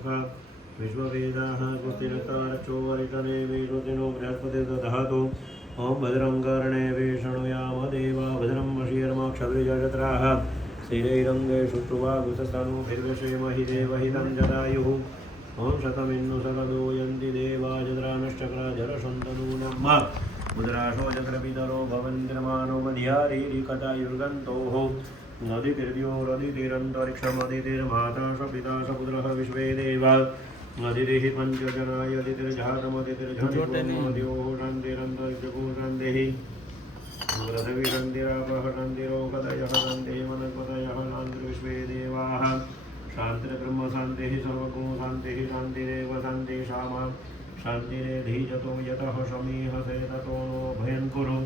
मुख विश्ववेदाः स्वस्तिरतारचो वरिष्ठने विश्वतिनो बृहस्पति दधातु ओं भद्रं कर्णे शृणुयाम देवा भद्रं वशीर्मक्षभिर्यजत्राः स्थिरैरङ्गे शुश्रुवागुतस्तनूभिर्विषेमहि देवहितं जदायुः ओं शतमिन्नु सकलो यन्ति देवाजत्रा नश्चक्राजरसन्तनूनं मुद्राशो जत्रपितरो भवन्तिर्मानो मध्यारीरिकटायुर्गन्तोः नदीतिर्द्यो नदीतिरन्तरिक्षमदितिर्माता स पिता स पुत्रः विश्वे देवा नदीतिः पञ्चजनाय दितिर्जातमदितिर्झटिकोमद्योः शान्तिरन्तरिक्षको शान्तिः पृथिवीशान्तिरापः शान्तिरोगदयः शान्तिः वनस्पतयः शान्तिर्विश्वे देवाः शान्तिर्ब्रह्म शान्तिः सर्वगो शान्तिः शान्तिरेव शान्तिः श्यामा शान्तिरेधीजतो यतः समीहसे ततो नो भयं कुरु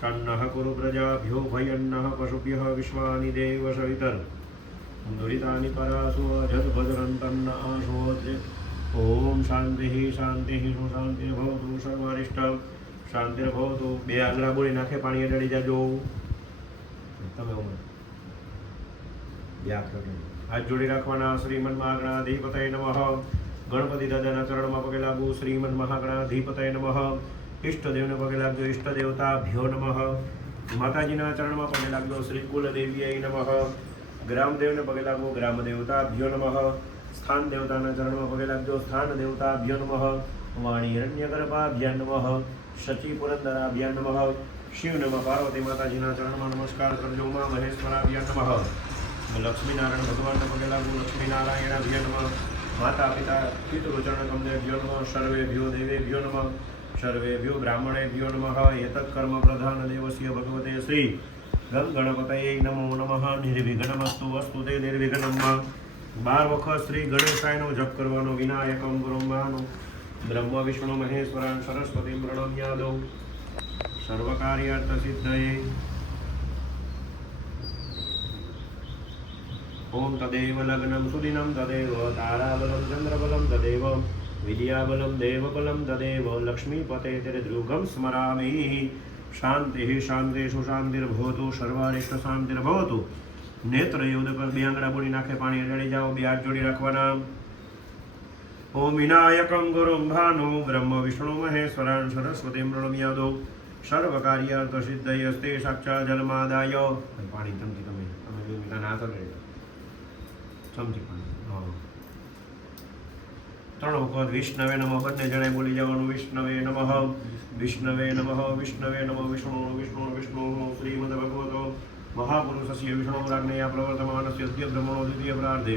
षण्णः कुरु प्रजाभ्यो भयन्नः पशुभ्यः विश्वानि देव सवितर् दुरितानि परासु अजद्भद्रन्तन्न आशोद्रे ओम शांति शांति सुशांतिर्भवतु सर्वारिष्ट शांतिर्भवतु बे आंगळा बोली नाखे पाणी अडड़ी जाजो तमे उमर हाथ जोड़ी रखवाना श्रीमन महागणाधिपतये नमः गणपति दादाना चरणमां पगे लागू श्रीमन महागणाधिपतये नमः इष्टदेवने पगे लागजो इष्टदेवताभ्यो नमः माताजीना चरणमां पगे लागजो श्री कुलदेवीयै नमः ग्रामदेवने पगे लागू ग्रामदेवताभ्यो नमः स्थान देवताना चरणमां पगे लागजो स्थान देवताभ्यो नमः वाणी हिरण्यगर्भाभ्यां नमः शची पुरंदराभ्यां नमः शिव नमः पार्वती माताजीना चरणमां नमस्कार करजो उमा महेश्वराभ्यां नमः लक्ष्मी नारायण भगवान पगे लागू लक्ष्मी नारायणाभ्यां नमः माता पिता पितृचरण कमलेभ्यो नमः सर्वेभ्यो देवेभ्यो नमः सर्वेभ्यो ब्राह्मणेभ्यो नमः एतत्कर्म प्रधान देवस्य भगवते श्री गणपतये नमो नमः निर्विघ्नमस्तु अस्तु ते निर्विघ्नं 12 વખત શ્રી ગણેશાયનો જપ કરવાનો વિનાયકમ બ્રહ્માનો બ્રહ્મ વિષ્ણુ મહેશ્વરાન સરસ્વતી પ્રણમ્યાદો સર્વકાર્યાર્થ સિદ્ધયે ओम तदेव लग्नं सुदिनं तदेव ताराबलं चन्द्रबलं तदेव विद्याबलं देवबलं तदेव लक्ष्मीपते तिर्ध्रुगं स्मरामि शान्तिः शान्तिषु शान्तिर्भवतु सर्वारिष्ट शान्तिर्भवतु नेत्रयोद पर बे आंगळा बोली नाखे पाणी अडाड़ी जाओ बे हाथ जोड़ी रखवाना ओम विनायकं गुरुं भानु ब्रह्म विष्णु महेश्वरान् सरस्वतीं प्रणम्यादो सर्वकार्यार्थ सिद्धयस्ते साक्षात् जलमादाय पाणी चमची તમે નાથ રેડો चमची पाणी हाँ 3 વખત વિષ્ણવે નમઃ બંને જણાએ બોલી જવાનું વિષ્ણવે નમઃ વિષ્ણવે નમઃ વિષ્ણવે નમઃ વિષ્ણુ વિષ્ણુ વિષ્ણુ શ્રીમદ ભગવતો महापुरुषस्य विष्णुराज्ञया प्रवर्तमानस्य अद्य ब्रह्मणो द्वितीय प्रार्धे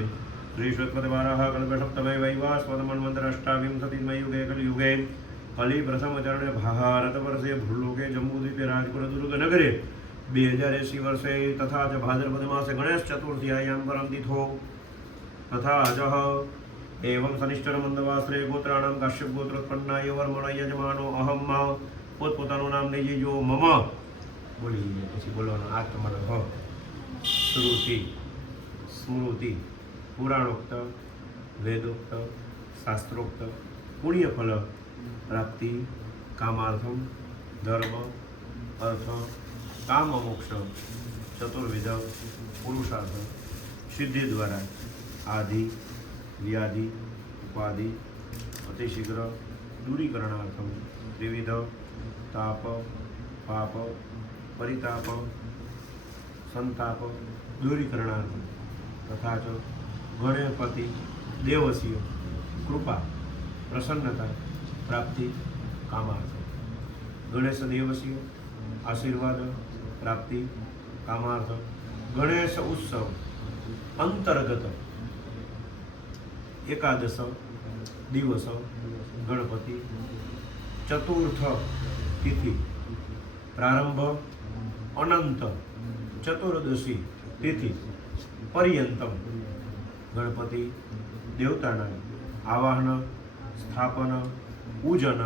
श्रीश्वत्पतिवाराः कल्पसप्तमे वैवास्वतमन्वन्तरष्टाविंशतितमे युगे कलियुगे कलिप्रथमचरणे भारतवर्षे भूलोके जम्बूद्वीपे राजपुरदुर्गनगरे 2080 वर्षे तथा च भाद्रपदमासे गणेश चतुर्थ्यायां परं तिथो तथा च एवं शनिश्चरमन्दवासरे गोत्राणां काश्यपगोत्रोत्पन्नाय वर्मण यजमानो अहं पोतपोतानुं नाम लेजो मम बोलिए પછી બોલવાનો આ તમારો હ શ્રુતિ સ્મૃતિ પુરાણોક્ત વેદોક્ત શાસ્ત્રોક્ત પુણ્યફલ પ્રાપ્તિ કામાર્થમ ધર્મ અર્થ કામ મોક્ષ ચતુર્વિધ પુરુષાર્થ સિદ્ધિ દ્વારા આદિ વ્યાધિ ઉપાધિ અતિશીઘ્ર દૂરીકરણાર્થમ ત્રિવિધ તાપ પાપ परिताप संताप दूरीकरणार्थम तथा च गणपति देवस्य कृपा प्रसन्नता प्राप्ति कामार्थ गणेश देवस्य आशीर्वाद प्राप्ति कामार्थ गणेश उत्सव अंतर्गत एकादश दिवस गणपति चतुर्थ तिथि प्रारंभ अनंत चतुर्दशी तिथि पर्यंतम गणपति देवताना आवाहन स्थापन पूजन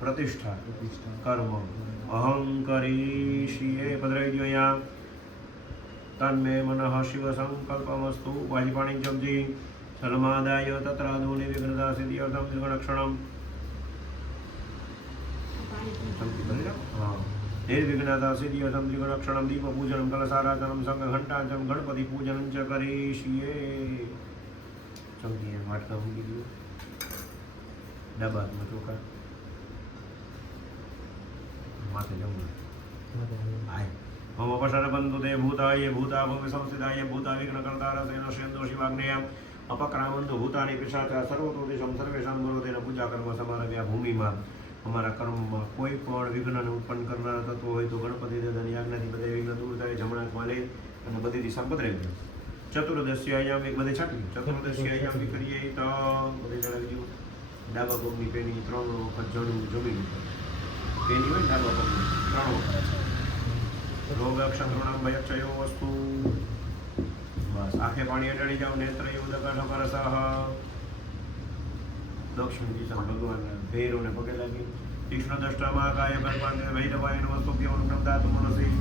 प्रतिष्ठा कर्म अहं करिष्ये भद्रैर्यया तन्मे मनः शिव संकल्पमस्तु वाहिपाणि जपजी सलमादाय तत्रादूनि विघ्नता सिद्ध्यर्थं त्रिगुणक्षणम् निर्विघ्नता सिद्ध्यर्थं त्रिगुणक्षणं दीपपूजनं कलशाराधनं संघघण्टाचं गणपति पूजनं च करिष्ये चमकीय વાટકા મૂકી દો, ડાબા હાથમાં ચોખા, માથે જમવું. હાય ઓમ અપસાર બંધુ તે ભૂતાય ભૂતા ભવ્ય સંસ્થિતાય ભૂતા વિઘ્ન કરતા રસેન શેન્દો શિવાગ્નેય અપક્રામંતુ ભૂતાની પિશાચા સર્વતો દિશમ સર્વેશામ ગુરુ તેના પૂજા કર્મ સમારવ્યા ભૂમિમાં અમારા કર્મમાં કોઈ પણ વિઘ્નને ઉત્પન્ન કરનારા તત્વો હોય તો ગણપતિ દાદાની આજ્ઞાથી બધા વિઘ્ન દૂર થાય. જમણા હાથમાં લઈ અને બધી દિશા પધરાવી દો. ચતુર્દશી અહીંયા એક બધે છાંટી ચતુર્દશી અહીંયા કરીએ તો બધે ચડાવી દઉં. ડાબા પગની પેની 3 વખત જમીન પેની હોય ડાબા પગની 3 વખત. રોગ અક્ષંત્રણામ ભયક્ષયો વસ્તુ. બસ આંખે પાણી અડાડી જાઓ. નેત્ર ઉદકરસહ દક્ષિણ દિશા ભગવાન ભૈરવને પગે લાગી. તીક્ષ્ણ દ્રષ્ટામાં કાય ભગવાન ભૈરવાય નમસ્તુભ્યો નમદાતુ મનસી.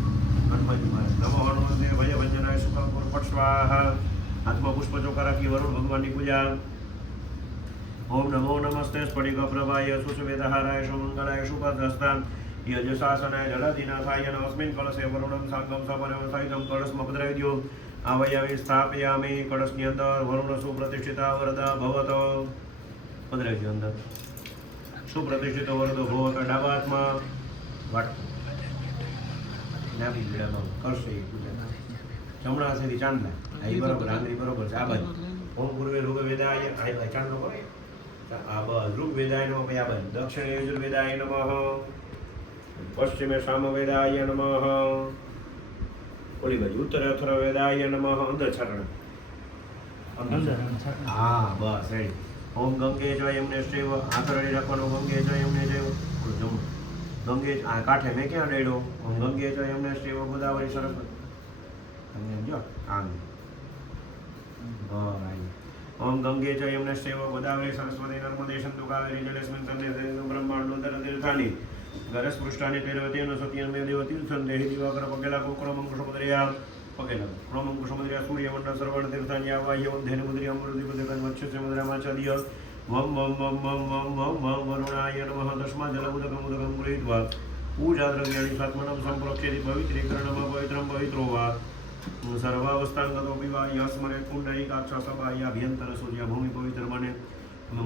હનુમાનજી મહારાજ નમો હનુમંતે ભય ભંજનાય સુખમ પુર પટ સ્વાહા. હાથમાં પુષ્પ ચોખા રાખી વરુણ ભગવાનની પૂજા. ઓમ નમો નમસ્તે સ્ફટિક પ્રભાય સુષવેદહારાય સુમંગલાય શુભદ્રસ્તા યજશાસનાય જલાધિનાથાય નમસ્મિન કળશે વરુણમ સાંગમ સપરમ સહિતમ કળશમાં પધરાવી દો. આવયામી સ્થાપયામી. કળશની અંદર વરુણ સુપ્રતિષ્ઠિતા વરદા ભવત પધરાવી દો. અંદર સુપ્રતિષ્ઠિત વરદો ભવત. ડાબા હાથમાં વાટકો, ડાબી પીડામાં કરશે પૂજા. જમણા હાથેથી ચાંદલા. અહીં બરોબર, આંગળી બરોબર છે. આ બાજુ ઓમ પૂર્વે ઋગ્વેદાય આ બાજુ ચાંદલો કરો. આ બાજુ ઋગ્વેદાય નમઃ. આ બાજુ દક્ષિણે યજુર્વેદાય નમઃ. પશ્ચિમે સામવેદાય નમઃ. ઓલી બાજુ ઉત્તરે અથર્વવેદાય નમઃ. અંદર છાટણા. હા બસ રેડી. ઓમ ગંગે જ એમને શિવ. આંતરડી રાખવાનો. ગંગે જ એમને જય. જમો ગંગે આ કાંઠે મેં ક્યાં ડેડો. ઓમ ગંગે જ એમને શિવ ગોદાવરી સરસ્વતી. તમને જો આમ ઓમ ગંગે જ એમને શિવ ગોદાવરી સરસ્વતી નર્મદે સિંધુ કાવેરી જલેસ્મિન સન્નિધિ બ્રહ્માંડોદર તીર્થાની ગરસ પૃષ્ઠાની તેરવતીનો સત્યન્મે દેવ તીર્થન દેહી દિવાકર પગેલા કોક્રમંકુશમદરિયા પગેલા ક્રમંકુશમદરિયા સૂર્યમંડળ સર્વણ તીર્થાની આવાહ્ય ઉદ્ધેન મુદ્રી અમૃતિ પદકન વચ્છ સમુદ્રમાચાદિય વમ વમ વમ વમ વમ વમ વમ વરુણાય નમઃ. દશમા જલઉદકમ ઉદકમ ગૃહીત્વા પૂજા દ્રવ્યાણી સ્વાત્મનમ સંપ્રોક્ષેતિ પવિત્રીકરણમાં પવિત્રમ પવિત્રો વા સર્વાવસ્થાંગતો પીવા યસ્મરે કુંડલિકાક્ષ સભાયાભ્યંતર સૂર્ય ભૂમિ પવિત્ર બને.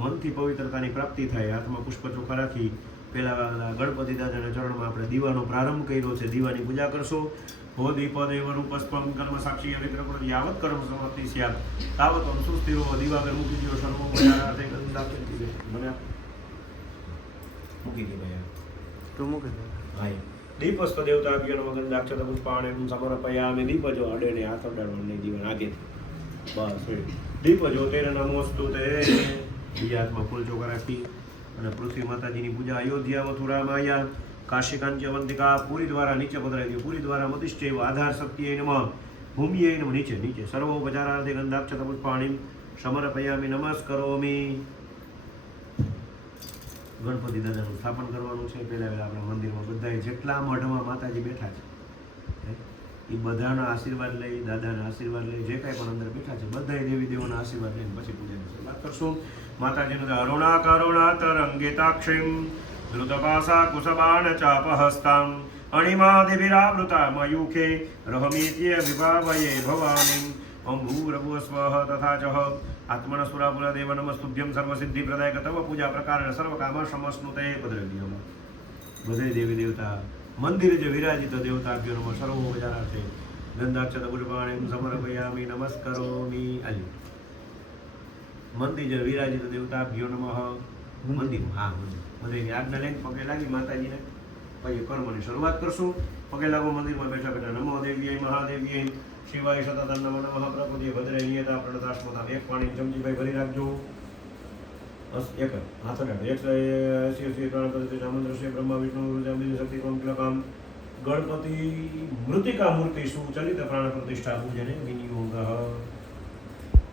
મનથી પવિત્રતાની પ્રાપ્તિ થાય. હાથમાં પુષ્પ ચોખા રાખી પહેલા ગણપતિ દાદાના ચરણમાં આપણે દીવાનો પ્રારંભ કર્યો છે. દીવાની પૂજા કરશો. હો દીપ દેવનું પુષ્પમ કર્મ સાક્ષી વિક્રમ યાવત કર્મ સમાપ્તિ સ્યાત તાવત સુસ્થિરો દીવાગર મૂકી દો. સર્વો પૂજારાર્થે ગંધાક્ષરી મને મૂકી દે ભાઈ તો મૂકી દે. હા દીપસ્ત દેવતાભ્યો નમઃ. ગંધાક્ષત પુષ્પાણિ સમર્પયામિ. દીપ જો અડે ને હાથ અડાડવાનું નહીં દીવાન આગેથી. બસ દીપ જો તેરે નમોસ્તુ તે. બીજા હાથમાં ફૂલ ચોખા રાખી અને પૃથ્વી માતાજીની પૂજા. અયોધ્યા મથુરા માયા કાશી કાંચવંતિકા. પૂરી દ્વારા નીચે પધરાવી દો. પૂરી દ્વારા મતિશ્ચૈવ આધાર શક્તિએ નમઃ. ભૂમિએ નમઃ. નીચે નીચે સર્વોપચારાર્થે ગંધાક્ષત પુષ્પાણિ સમર્પયામિ નમસ્કરોમિ. ગણપતિ દાદાનું સ્થાપન કરવાનું છે. પહેલાં આપણે મંદિરમાં બધાએ જેટલા મઢમાં માતાજી બેઠા છે એ બધાના આશીર્વાદ લઈ, દાદાના આશીર્વાદ લઈ, જે કાંઈ પણ અંદર બેઠા છે બધાએ દેવી દેવોના આશીર્વાદ લઈને પછી પૂજાની શરૂઆત કરશું. માતાજીનું અરુણા કરુણા તરંગિતાક્ષીમ ધૃતપાસા કુશબાણ ચાપહસ્તામ અણિમાદિવિરાવૃતા મયુખે રહમીત્ય વિભાવયે ભવાનીમ. ઓમ ભૂરભુવ સ્વઃ તથા ચ આત્મનસ્પુરાપુરા દેવ નમસ્તુભ્યમ સર્વસિદ્ધિ પ્રદાયક તવ પૂજા પ્રકાર સર્વકામ સમસ્નુતે પદ્રવ્યમ. બધે દેવી દેવતા મંદિરે જે વિરાજિત દેવતાભ્યો નમઃ. સર્વોપચારાર્થે ગંધાક્ષત પુષ્પાણિ સમર્પયામિ નમસ્કરોમિ. આલ્યો મંદિર જે વિરાજિત દેવતાભ્યો નમઃ. મંદિર હા મંદિરની આજ્ઞા લઈને પગે લાગી માતાજીને પછી કર્મની શરૂઆત કરશું. પગે લાગો મંદિરમાં બેઠા બેઠા. નમો દેવ્યય મહાદેવ્યય શિવાય સતત નમો નમઃ. પ્રકૃતિ ભદ્રે નિયતા પ્રણતાસ્મતા. એક પાણી ચમચીભાઈ ભરી રાખજો. એક હાથ અડાડો. 180 પ્રાણપતિ ચામુંદ્ર શ્રી બ્રહ્મા વિષ્ણુ રુદ્રાંબિની શક્તિ કંકલકામ ગણપતિ મૃતિકા મૂર્તિ સુચલિત પ્રાણ પ્રતિષ્ઠા પૂજને વિનિયોગ.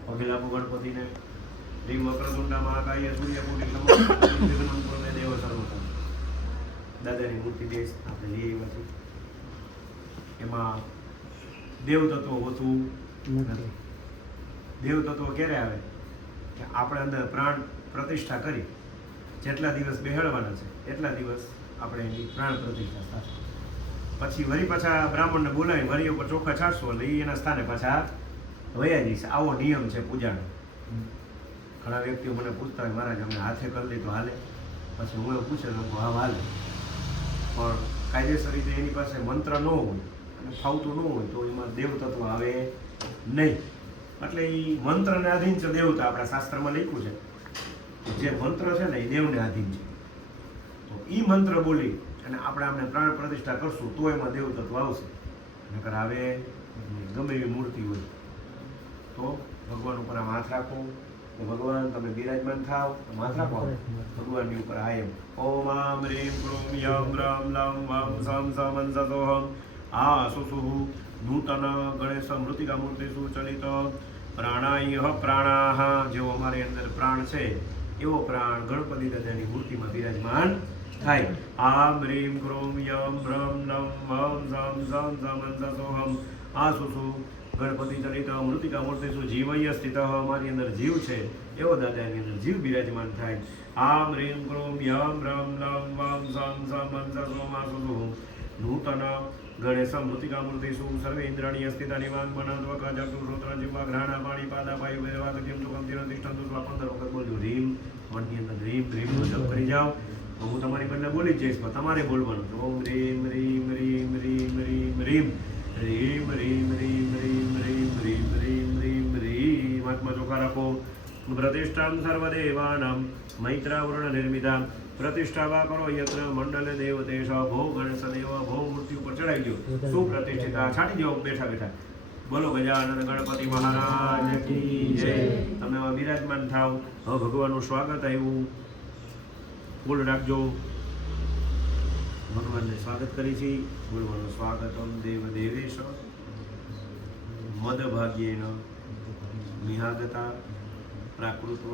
પગે લાગો ગણપતિને. લીમ વક્રતુંડા મહાકાય સૂર્યકોટિ સમપ્રભ દેવ સર્વકામ. દાદાની મૂર્તિ દેશ આપણે લઈ આવ્યા છીએ. એમાં દેવતત્વ હોતું નથી. દેવતત્વ ક્યારે આવે કે આપણે અંદર પ્રાણ પ્રતિષ્ઠા કરી જેટલા દિવસ બેહાડવાના છે એટલા દિવસ આપણે એની પ્રાણ પ્રતિષ્ઠા થશે. પછી વળી પાછા બ્રાહ્મણને બોલાવી વળી ઉપર ચોખા છાડશો એટલે એ એના સ્થાને પાછા વયા જઈશ. આવો નિયમ છે પૂજાનો. ઘણા વ્યક્તિઓ મને પૂછતા હોય મહારાજ અમે હાથે કરી લઈ તો હાલે, પછી હું એવું પૂછે લોકો હા હાલે, પણ કાયદેસર રીતે એની પાસે મંત્ર ન હોય અને ફાવતું ન હોય તો એમાં દેવતત્વ આવે નહીં. એટલે એ મંત્રને આધીન છે દેવતા. આપણા શાસ્ત્રમાં લખ્યું છે જે મંત્ર છે ને એ દેવને આધીન છે. તો એ મંત્ર બોલી અને આપણે આમને પ્રાણ પ્રતિષ્ઠા કરશું તો એમાં દેવતત્વ આવશે. નકર આવે ગમે એવી મૂર્તિ હોય તો ભગવાન ઉપર આમ હાથ રાખો તો ભગવાન તમે બિરાજમાન થાવ તો હાથ રાખો ભગવાનની ઉપર આયમ ઓમ આમ રીમ ક્રોમ યમ રામ લમ વમ સમ સમ અંસતોહમ આ સુસુઃ નૂતન ગણેશ મૃતિકા મૂર્તિષુ ચલિત પ્રાણાય પ્રાણાહ. જેવો અમારી અંદર પ્રાણ છે એવો પ્રાણ ગણપતિ દાદાની મૂર્તિમાં બિરાજમાન થાય. આમ રીમ ક્રોમ યમ રમ નમ વમ સમ સમ સમ અંસતોહમ આ સુસુઃ ગણપતિ ચલિત મૃતિકા મૂર્તિષુ જીવય સ્થિત. અમારી અંદર જીવ છે એવો દાદાની અંદર જીવ બિરાજમાન થાય. આમ રીમ ક્રોમ યમ રમ લમ વમ સમ સમ અંસતોહમ આ સુસુઃ નૂતન ગણેશ મૃતિકા મૂર્તિષુ સર્વે ઇન્દ્રાણી સ્થિતાની વાંગ મનોદ્વક જગતુ શ્રોત્ર જીવા ગ્રહણા પાણી પાદા પાયુ વેદવાદ કેમ સુખમ તિરં તિષ્ઠંતુ સ્વા 15 વખત બોલજો. રીમ મનની અંદર રીમ રીમ જપ કરી જાઓ. હું તમારી બદલે બોલી જ જઈશ પણ તમારે બોલવાનું છે. ઓમ રીમ રીમ રીમ રીમ રીમ રીમ રીમ રીમ રીમ રીમ રીમ રીમ રીમ રીમ રીમ. હાથમાં ચોખા રાખો. પ્રતિષ્ઠાં સર્વદેવાનાં મૈત્રાવૃણ નિર્મિતા પ્રતિષ્ઠા કરો યત્ર મંડલ દેવતેશ. ભો ગણેશ દેવ ભો મૂર્તિ ઉપર ચડાવી દો સુપ્રતિષ્ઠિતા. છાડી દો બેઠા બેઠા. બોલો ગજાનન ગણપતિ મહારાજ કી જય. તમે બિરાજમાન થાવ. હવે ભગવાનનું સ્વાગત આવ્યું બોલ રાખજો. ભગવાનને સ્વાગત કરી છે. બોલવાનું સ્વાગતમ દેવ દેવેશ મદભાગ્યેન નિહાગતા પ્રાકૃત્વ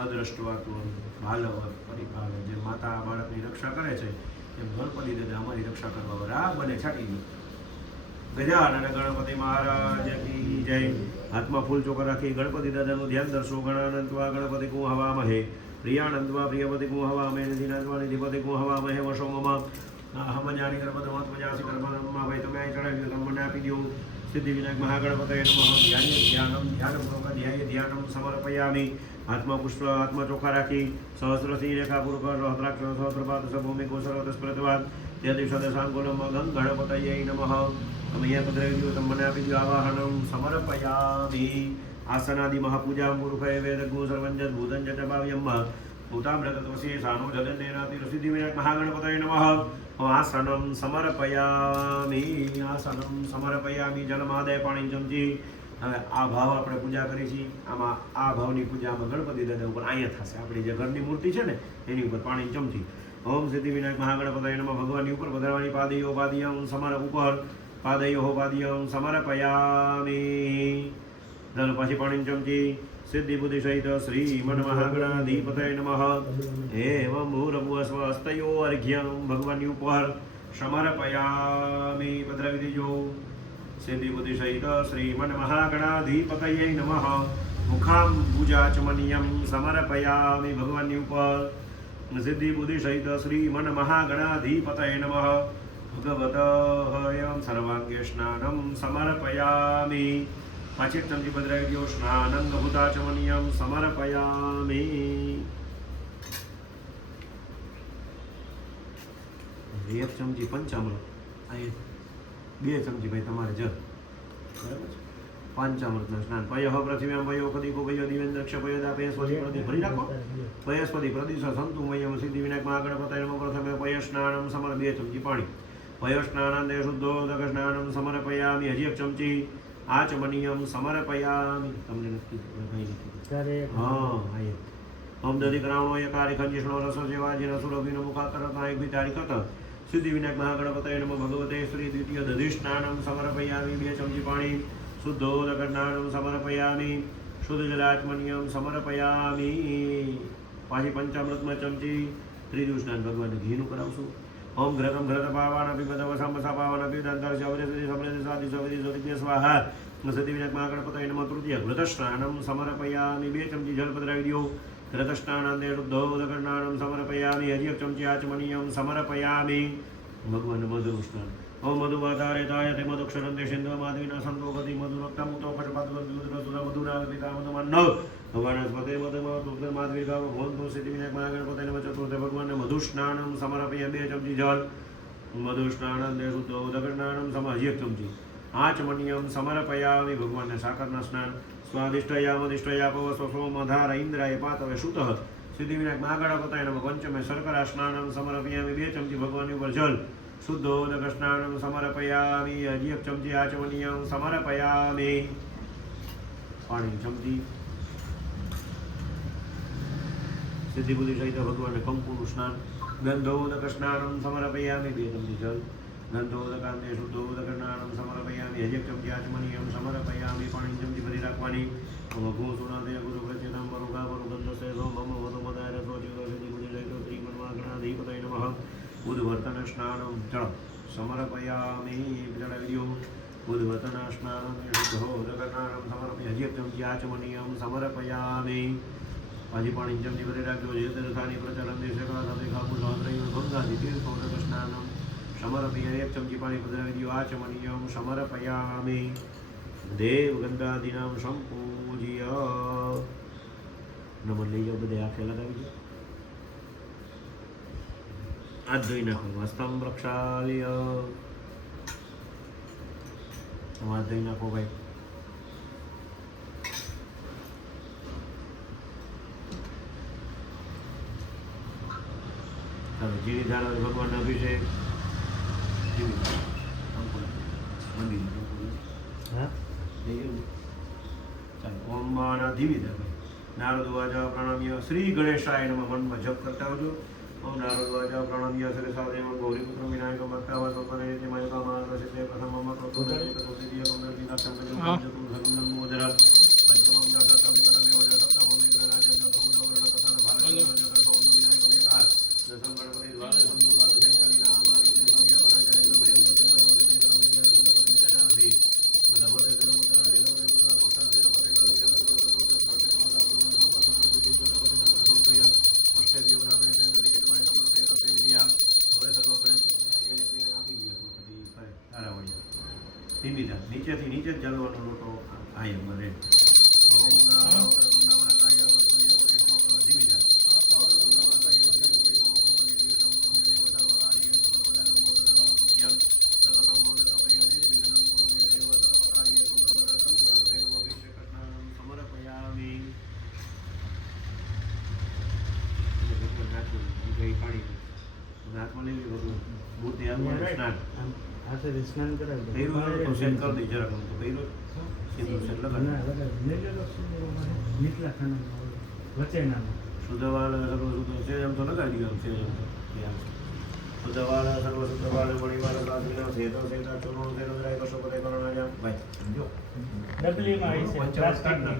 અદ્રષ્ટવાત્વ બાલવ પરિપાલ. જે માતા બાળકની રક્ષા કરે છે એમ ગણપતિ દાદા અમારી રક્ષા કરવા વાળા બને. છાટી દો. ગજાનન ગણપતિ મહારાજ કી જય. હાથમાં ફૂલ ચોખા રાખી ગણપતિ દાદાનું ધ્યાન દર્શો. ગણાનંતવા ગણપતિ કું હવામહે પ્રિયાનંદવા પ્રિયપતિ કું હવામહે નિધિનંદવા નિધિપતિ કું હવામહે વશો મમ હમજાની ગણપતિ મતમજાસી ગણપતિમાં ભાઈ તમે અહીં ચડાવી દો. તમને આપી દો. સિદ્ધિ વિનાયક મહાગણપતયે નમઃ. ધ્યાનપૂર્વક ધ્યાનમ સમર્પયામિ. હાથમાં પુષ્પ હાથમાં ચોખા રાખી સહસ્રસિંહ રેખાપૂર્વક સહસ્રાક્ષ સહસ્રપાદ સભૂમિ ગોસર્વતસ્પ્રતવાદ તેદિશદશાંકુલમ ગં ગણપતયે નમઃ. તમે અહીંયા પધરાવી દો. તમે મને આપી દો. આવાહનમ સમર્પયામિ. આસનાદિ મહાપૂજા મૂર્ખય વેદગુ સર્વંજત ભૂતંજ ભાવ્યમ ભૂતામૃતત્વસે સાનો જગન્નેનાતિ સિદ્ધિ વિનાયક મહાગણપતયે નમઃ. આસનમ સમર્પયામિ. આસનમ સમર્પયામિ. જલમાદય પાણી ચમચી. હવે આ ભાવ આપણે પૂજા કરી છે. આમાં આ ભાવની પૂજા આમાં ગણપતિ દાદા ઉપર અહીંયા થશે. આપણી જે ઘરની મૂર્તિ છે ને એની ઉપર પાણી ચમચી. ઓમ સિદ્ધિ વિનાયક મહાગણપતયે નમઃ. ભગવાનની ઉપર પધરાવાની. પાદયો પાદયમ સમર ઉપર પાદયો પાદયમ સમર્પયામિ. ધન પછી પાણી ચમચી. સિદ્ધિ બુદ્ધિ સહિત શ્રીમન મહાગણાધિપતયે નમઃ. એવમ મૂરભુવસ્વસ્તયો અર્ઘ્યમ. ભગવાનની ઉપર સમર્પયામિ. પધરાવી દેજો. સિદ્ધિ બુદ્ધિ સહિત શ્રીમન મહાગણાધિપતયે નમઃ. મુખામ પૂજાચમનિયમ સમર્પયામિ. ભગવાનની ઉપર સિદ્ધિ બુદ્ધિ સહિત શ્રીમન મહાગણાધિપતયે નમઃ. ભગવત હયમ સર્વાંગે સ્નાનમ સમર્પયામિ. પાછી ચમચી પધરાવી દો. સ્નાનંગ ભૂતાચમનિયમ સમર્પયામિ. એક ચમચી પંચામૃત. આ 2 ચમચી ભાઈ તમારે જ બરાબર છે. પંચામૃતનું સ્નાન. પય પૃથ્વ્યામ પયો કદીકો પયો દિવેન્દ્રક્ષ પયો દા પયસ્પતિ પ્રતિ ભરી રાખો. પયસ્પતિ પ્રતિશ સંતુ મયમ સિદ્ધિ વિનાયક મહાગણપતયે નમઃ. પ્રથમે પય સ્નાનમ સમર 2 ચમચી પાણી. પય સ્નાનંદે શુદ્ધોદક સ્નાનમ સમર્પયામિ. હજી 1 ચમચી આચમનિયમ સમર્પયામિ. તમને નથી હા ઓમ દધિ કરાવણો એકારી ખંજીષ્ણો રસ સેવા જેન સુરભિનો મુખાતરતા એક વિચારી કત. સિદ્ધિ વિનાયક મહાગણપતયે નમઃ. ભગવતે શ્રી દ્વિતીય દધિ સ્નાનમ સમર્પયામિ. 2 ચમચી પાણી. શુદ્ધોદક સ્નાનમ સમર્પયામિ. શુદ્ધ જલાચમનિયમ સમર્પયામિ. પાછી પંચામૃતમાં ચમચી. 3જું સ્નાન ભગવાનને ઘીનું કરાવશું. ઓમ ઘ્રતમ ઘ્રત પાવાન અભિપદવ સાંબસા પાવાન અભિદંતર શૌર્યસિદ્ધિ સમૃદ્ધિ સાધિ સવિધિ સૌરિભ્ય સ્વાહા. સિદ્ધિ વિનાયક મહાગણપતયે નમઃ. તૃતીય ઘૃત સ્નાનમ સમર્પયામિ. 2 ચમચી જલ પધરાવી દો. ઘૃત સ્નાનંદે શુદ્ધોદક સ્નાનમ સમર્પયામિ. હજી 1 ચમચી આચમનિયમ સમર્પયામિ. ભગવાનને મધુનું સ્નાન. ઓમ મધુવાધારે તાય તે મધુક્ષરંતે સિંધુ માધવીના સંતોપતિ મધુરક્તમ તો પશુપાત મધુના પિતા મધુમાન નવ ભગવાનસ્પતે મધમાં તુલસી માધવીર્ગાવ ભવંતુ સિદ્ધિવિનાયક મહાગણપતે નમઃ ચતુર્થે ભગવાનને મધુસ્નાનમ સમર્પય 2 ચમચી જળ મધુસ્નાનમ શુદ્ધ ઉદકસ્નાનમ સમ હજી 1 ચમચી આચમનીયમ સમર્પયામિ ભગવાનને સાકરના સ્નાન સ્વાદિષ્ટયામદિષ્ટયાપવ સ્વસો મધાર ઇન્દ્રાય પાતવે શુતઃ સિદ્ધિવિનાયક મહાગણપતાય નમઃ પંચમે શર્કરા સ્નાનમ સમર્પયામિ 2 ચમચી ભગવાનની ઉપર જલ શુદ્ધોદક સ્નાનમ સમર્પયામિ હજી 1 ચમચી આચમનીયમ સમર્પયામિ પાણી ચમચી સિદ્ધિ બુદ્ધિ સહિત ભગવાનને કંકુનું સ્નાન ગંધોદક સ્નાનમ સમર્પયામિ 2 ચમચી જલ ગંધોદકાંતે શુદ્ધોદક સ્નાનમ સમર્પયામિ હજી 1 ચમચી આચમનીયમ સમર્પયામિ પાણી ચમચી ભરી રાખવાની ભગવું સુનાદે ગુરુ પ્રચેતમ વરુગા વરુગંધસે સો મમ વધુ મદાય રસો જીવો સિદ્ધિ બુદ્ધિ સહિત શ્રીમન્માગણાધિપતય નમઃ ઉદ્વર્તન સ્નાનમ જળ સમર્પયામિ જળાવી દો ઉદ્વર્તન સ્નાનમ શુદ્ધોદક સ્નાનમ સમર્પય હજી 1 ચમચી આચમનીયમ સમર્પયામિ પાજી પાણી ચમચી ભરી રાખજો જે તીર્થાની પ્રચલન દેશેકા સાથે ખાપુ સહસ્રૈવ ગંગાજી તીર્થોદક સ્નાનમ સમર્પય 1 ચમચી પાણી પધરાવી દો આચમનીયમ સમર્પયામિ દેવ ગંગાદિનામ સંપૂજ્ય નમન લઈ જાઓ બધે આંખે લગાવી દો હાથ ધોઈ નાખો હસ્તમ પ્રક્ષાલ્ય હાથ ધોઈ નાખો ભાઈ જીની ધારા ભગવાનનો અભિષેક ઓમ માના ધીમી ધીમે નારદ વાજા પ્રણમ્ય શ્રી ગણેશાય નમઃ મનમાં જપ કરતા આવજો ઓમ નારદ વાજા પ્રણમ્ય શ્રી સાદેવ ગૌરી પુત્ર વિનાયક મત્તાવા સોપરે તે માયકા માર્ગ સિદ્ધે પ્રથમ મમ પ્રતોદય કતોસિદ્ધિય મંગલ વિનાશમ કજમ જતુ ધર્મન મોદર પંચમમ દશકમ વિકરમે ઓજ સપ્તમ વિઘ્ન રાજ્ય ધમનો વર્ણ કથન ભારત જગત સૌંદ વિનાયક વેકાર દશમ ગણપતિ દ્વારે સંતુ ગાદ સૈકાની નામ રીતિ કવિયા પઠાય જય મહેન્દ્ર દેવ સર્વ સિદ્ધિ કરમ વિજય સુલભતિ જનાર્થી લવરે દેવ પુત્ર દેવ પુત્ર મોક્ષ દેવ પતિ કરમ જગત સર્વ સર્વે માતા બ્રહ્મ સર્વ સમૃદ્ધિ જનપતિ નામ સંકય અષ્ટે વિયોનામે તે દલિકેતમય સમર્પે રતે વિદ્યા હવે સર્વ ગણેશ એને પીને આપી ગયો પછી તારા વળી ધીમી જા નીચેથી નીચે જ ચાલવાનો લોટો આયમ બને ઓમ નમો કૃતંડામાં કાય વસ્તુય કોટી સમગ્ર ધીમી જા સ્નાન કરાવી તો સેટ કરી દઈ જરાક તો પહેરો સિંદૂર સેટ લગાવી નીચલા ખાના વચ્ચેના શુદ્ધવાળ સર્વ શુદ્ધ છે એમ તો લગાવી દઉં છે શુદ્ધવાળ સર્વ શુદ્ધવાળ મણિવાળ સાધના સેતો સેતા ચૂર્ણો તેનો રાય કશો પદે કરણ જા ભાઈ જો ડબલીમાં આવી છે પ્લાસ્ટિકની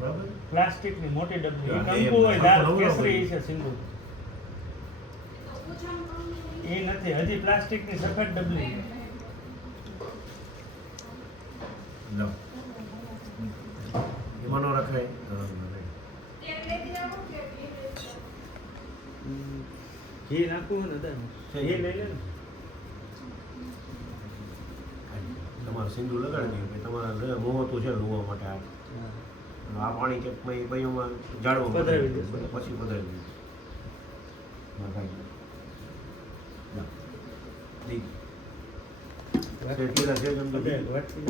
બરાબર પ્લાસ્ટિકની મોટી ડબલી કંકુ હોય લાલ કેસરી છે સિંદૂર એ નથી હજી પ્લાસ્ટિકની સફેદ ડબલી લો એમાં નો રખાય ઘી નાખવું ને ઘી લઈ લે ને તમારે સિંદૂર લગાડી દઈએ તમારા મોહ તો છે લોવા માટે આ પાણી કે બૈયોમાં જાળવો પધરાવી દે પછી પધરાવી દે વાટકી